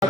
জি,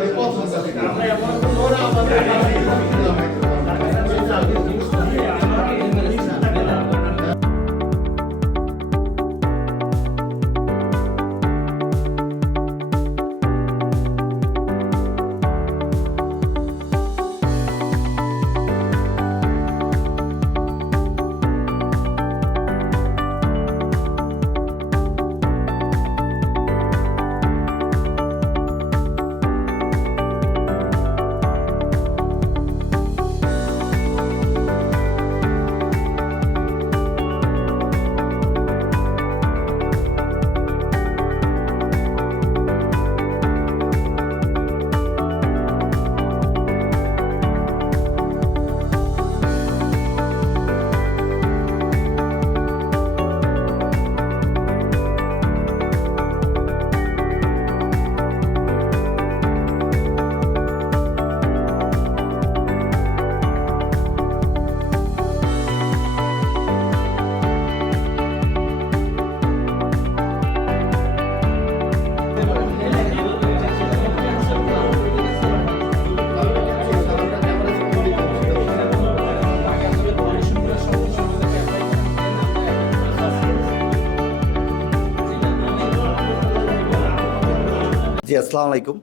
আসসালামু আলাইকুম।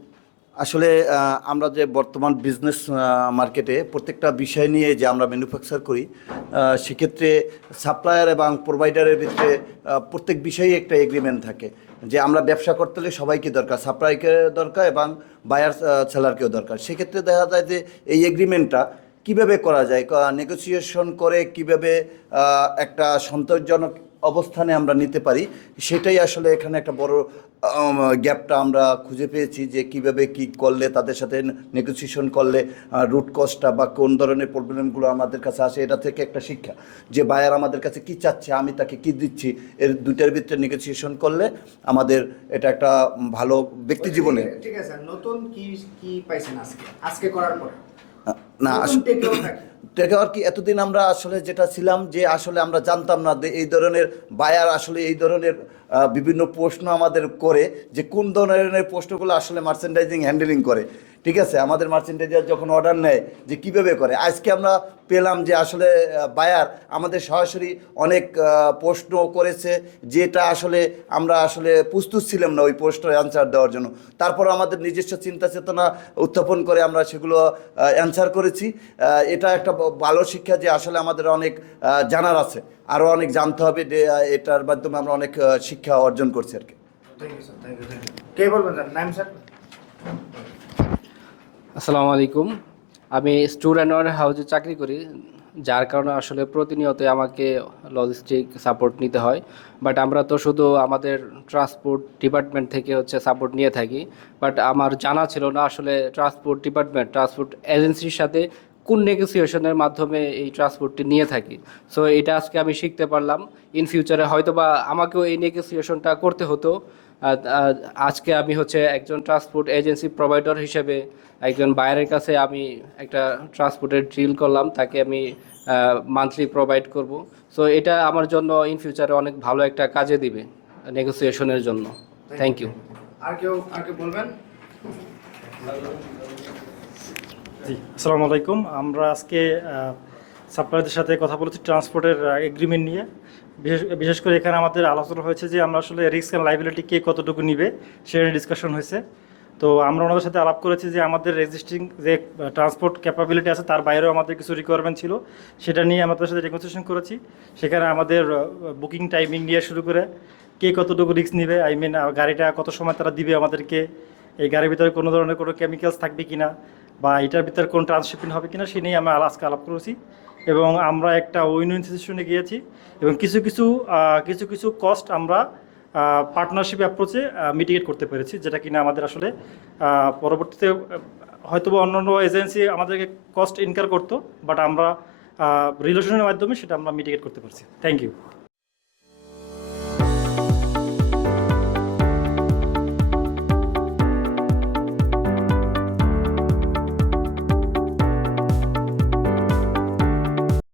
আসলে আমরা যে বর্তমান বিজনেস মার্কেটে প্রত্যেকটা বিষয় নিয়ে যে আমরা ম্যানুফ্যাকচার করি, সেক্ষেত্রে সাপ্লায়ার এবং প্রোভাইডারের ভিতরে প্রত্যেক বিষয়েই একটা এগ্রিমেন্ট থাকে যে আমরা ব্যবসা করতে হলে সবাইকে দরকার, সাপ্লাইকে দরকার এবং বায়ার সেলারকেও দরকার। সেক্ষেত্রে দেখা যায় যে এই এগ্রিমেন্টটা কীভাবে করা যায়, নেগোসিয়েশন করে কীভাবে একটা সন্তোষজনক অবস্থানে আমরা নিতে পারি, সেটাই আসলে এখানে একটা বড় গ্যাপটা আমরা খুঁজে পেয়েছি যে কিভাবে কি করলে তাদের সাথে নেগোসিয়েশন করলে রুট কস্টটা বা কোন ধরনের প্রবলেমগুলো আমাদের কাছে আসে, এটা থেকে একটা শিক্ষা যে বায়ার আমাদের কাছে কি চাচ্ছে, আমি তাকে কি দিচ্ছি, এর দুইটার ভিতরে নেগোসিয়েশন করলে আমাদের এটা একটা ভালো ব্যক্তি জীবনে। ঠিক আছে, নতুন কি কি পাইছেন আজকে করার পর? না টেকওয়ার কি এতদিন আমরা আসলে যেটা ছিলাম যে আসলে আমরা জানতাম না যে এই ধরনের বায়ার আসলে এই ধরনের বিভিন্ন প্রশ্ন আমাদের করে যে কোন ধরনের প্রশ্নগুলো আসলে মার্চেন্ডাইজিং হ্যান্ডেলিং করে। ঠিক আছে, আমাদের মার্চেন্ডাইজার যখন অর্ডার নেয় যে কীভাবে করে, আজকে আমরা পেলাম যে আসলে বায়ার আমাদের সরাসরি অনেক প্রশ্ন করেছে যেটা আসলে আমরা আসলে প্রস্তুত ছিলাম না ওই প্রশ্নের অ্যান্সার দেওয়ার জন্য। তারপর আমাদের নিজস্ব চিন্তা চেতনা উত্থাপন করে আমরা সেগুলো অ্যান্সার করেছি। এটা একটা ভালো শিক্ষা যে আসলে আমাদের অনেক জানার আছে, আরও অনেক জানতে হবে, যে এটার মাধ্যমে আমরা অনেক শিক্ষা অর্জন করছি আর কি। Thank you sir, thank you. কে বলবেন স্যার? নাম স্যার? আসসালামু আলাইকুম। আমি স্টুডেন্ট হাউসে চাকরি করি, যার কারণে আসলে প্রতিনিয়ত আমাকে লজিস্টিক সাপোর্ট নিতে হয়। বাট আমরা তো শুধু আমাদের ট্রান্সপোর্ট ডিপার্টমেন্ট থেকে সাপোর্ট নিয়ে থাকি। বাট আমার জানা ছিল না আসলে ট্রান্সপোর্ট ডিপার্টমেন্ট ট্রান্সপোর্ট এজেন্সির সাথে কোন নেগোসিয়েশনের মাধ্যমে এই ট্রান্সপোর্টটি নিয়ে থাকি। সো এটা আজকে আমি শিখতে পারলাম। ইন ফিউচারে হয়তো বা আমাকেও এই নেগোসিয়েশনটা করতে হতো। আজকে আমি একজন ট্রান্সপোর্ট এজেন্সি প্রোভাইডার হিসেবে একজন বায়ারের কাছে আমি একটা ট্রান্সপোর্টের ডিল করলাম, তাকে আমি মান্থলি প্রোভাইড করব। সো এটা আমার জন্য ইন ফিউচারে অনেক ভালো একটা কাজে দিবে নেগোসিয়েশনের জন্য। Thank you. আর কেউ বলবেন? জি, আসসালামু আলাইকুম। আমরা আজকে সাপ্লায়ারদের সাথে কথা বলেছি ট্রান্সপোর্টের এগ্রিমেন্ট নিয়ে। বিশেষ করে এখানে আমাদের আলোচনা হয়েছে যে আমরা আসলে রিস্ক অ্যান্ড লাইবিলিটি কে কতটুকু নিবে সেটা ডিসকাশন হয়েছে। তো আমরা ওনাদের সাথে আলাপ করেছি যে আমাদের এক্সিস্টিং যে ট্রান্সপোর্ট ক্যাপাবিলিটি আছে তার বাইরেও আমাদের কিছু রিকোয়ারমেন্ট ছিল, সেটা নিয়ে আমাদের সাথে নেগোসিয়েশন করেছি। সেখানে আমাদের বুকিং টাইমিং নিয়ে শুরু করে কে কতটুকু রিস্ক নিবে, গাড়িটা কত সময় তারা দিবে আমাদেরকে, এই গাড়ির ভিতরে কোনো ধরনের কোনো কেমিক্যালস থাকবে কিনা বা এটার ভিতরে কোন ট্রান্সশিপিং হবে কিনা সে নিয়ে আমরা আজকে আলাপ করেছি। এবং আমরা একটা উইন উইন সিচুয়েশনে গিয়েছি এবং কিছু কিছু কস্ট আমরা পার্টনারশিপ অ্যাপ্রোচে মিটিগেট করতে পেরেছি, যেটা কিনা আমাদের আসলে পরবর্তীতে হয়তো বা অন্যান্য এজেন্সি আমাদেরকে কস্ট ইনকার করতো, বাট আমরা রিলেশনের মাধ্যমে সেটা আমরা মিটিগেট করতে পারছি। Thank you.